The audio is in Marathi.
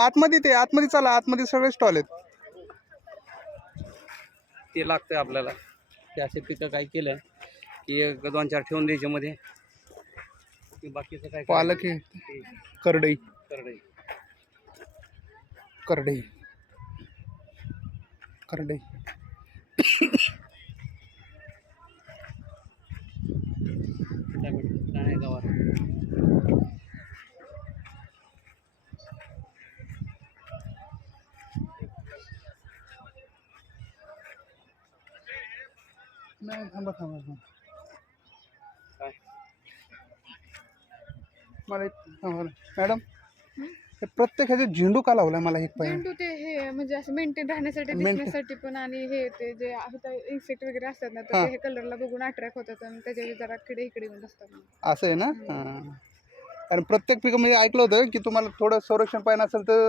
आतमध्ये चला, आतमध्ये सगळे स्टॉल आहेत. ते लागतंय आपल्याला की असे पिकं काय केलं की 2-4 ठेवून द्यायचे मध्ये की बाकीचं काय पालक आहे, करडई करडई करडई करडई टॅमॅटो दाणे गवार नाही, थांबा. काय मला एक थांबा मॅडम, हे प्रत्येक ह्याचे झेंडू का लावलाय मला एक पाहिजे. झेंडू ते हे म्हणजे असं मेंटेन राहण्यासाठी, दिसण्यासाठी पण, आणि हे ते जे इन्सेक्ट वगैरे असतात ना, तर ते हे कलरला बघून अट्रॅक्ट होतात आणि त्याच्या जरा किडे इकडे येऊन बसतात. असं आहे ना. हां, कारण प्रत्येक पीक म्हणजे ऐकलं होतं की तुम्हाला थोडं संरक्षण पाहिजे असेल तर